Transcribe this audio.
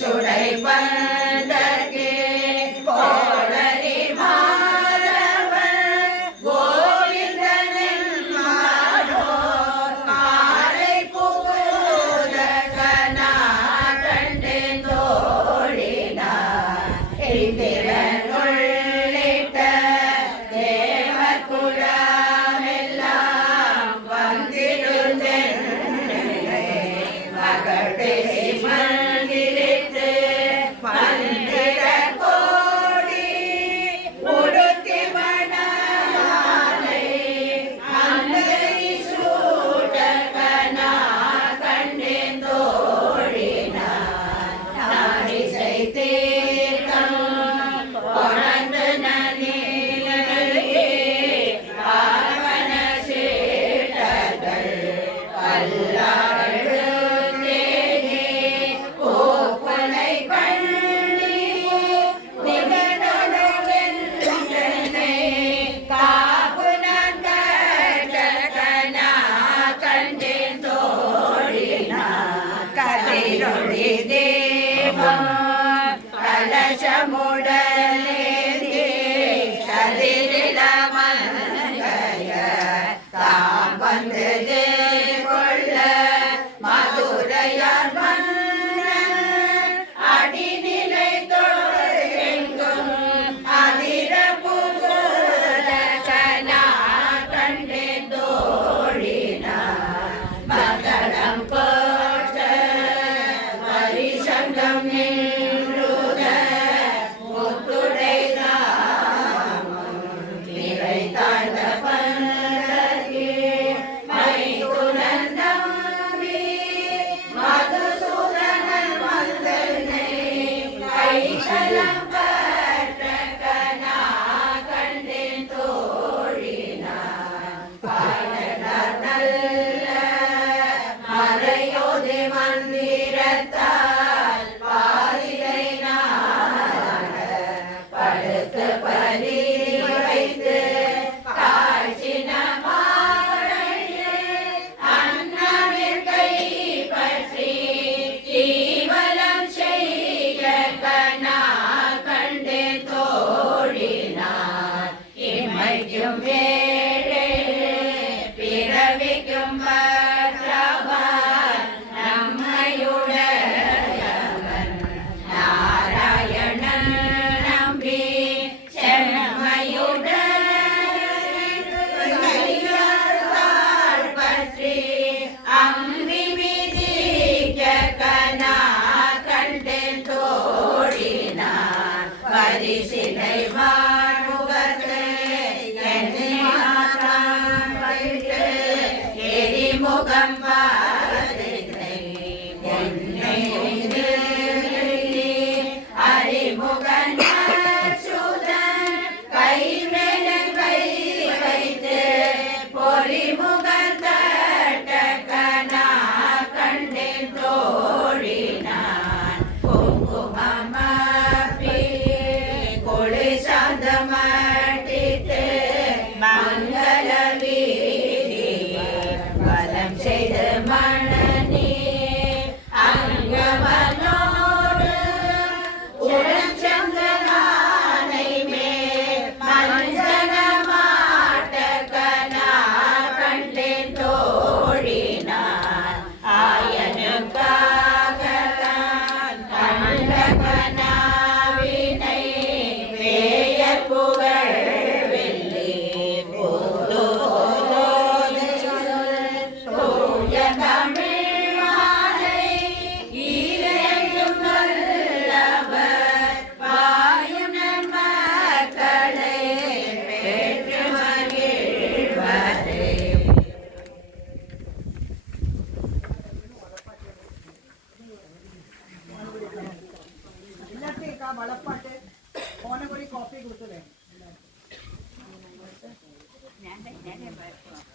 சுடை வந்தற்கே கோடரி மாறவன் கோவிந்தனின் மாறோர் காரை புகுத கனா கண்டேன் தோழினார் இந்திரன் உள்ளிட்ட தேவர் குலமெல்லாம் வந்திருந்தேன் மகள் பேசி மந்திரித்து மந்திர கோடி உடுத்தி மணமாலை அந்தரி சூட்ட கனா கண்டேன் தோழினார் நாடிசை தீர்க்கம் கொணர்ந்து நனிலே ஆவண சீட்டர்கள் பல்லாடு தேனே பூப்பனை கண்ணி நிகழவென்றனை காப்பு நான் கட்ட கனா கண்டேன் தோழினார் கதிரொளி தேவம் கலசமுடனேந்தி சதிரில மங்கைய தாம் வந்து கொள்ள மதுரையார் மன்னன் அடிநிலை தோழெங்கும் அதிர புகுத கனா கண்டேன் தோழினார் மகளம் போற்ற மரிசங்கம் நின்றுத முத்துடை நாமம் நிறை தாழ்ந்த பந்தர்கே மைத்துனன் நம்பி மதுசூதனன் வந்தனை கைசலம் பற்ற கனா கண்டேன் தோழினார் பாடலார் நல்ல மறையோதி மந்திரத்தால் பாதிரை நாட படுத்து பலி வைத்து காய்ச்சின மாலையே அண்ணனின் கை பற்றி தீவலம் செய்ய கனா கண்டேன் தோழினார் இமைக்கும் வேளே பிறவிக்கும் பற்றவான் நம்மையுடையவன் நாராயணன் நம்பி செம்மையுடையாள் பற்றி அம்பி விதிக்க கனா கண்டேன் தோழினார் பரிசிலை வானுகத்தை என்னை மாற்றான் வைத்து எரிமுகம் பாதிரை என்னை அறிமுகன் அச்சுதன் கை மேல கை வைத்து பொறிமுகன் தட்ட கனா கண்டேன் தோழினான் குங்குமம் கொழி சாந்த மாட்டிட்டு மங்கள வீதி வலம் செய்து மணனி அங்கமனோடு உடன் சந்தனானை மேல் மஞ்சன மாட்ட கனா கண்டேன் தோழினார் ஆயனுக்காக தான் கண்ட கனாவினை வேயர் புகழ் வெள்ளி போலோது தூய தமிழ் மாலை ஈரையும் வல்லவர் வாயும் நன்மக்களை பெற்று மகிழ்வரே. ಎಲ್ಲಕ್ಕೆ ಈಗ ಬಳಪಾಟೆ ಫೋನ್ ಮಾಡಿ ಕಾಫಿ ಕೊಡ್ತದೆ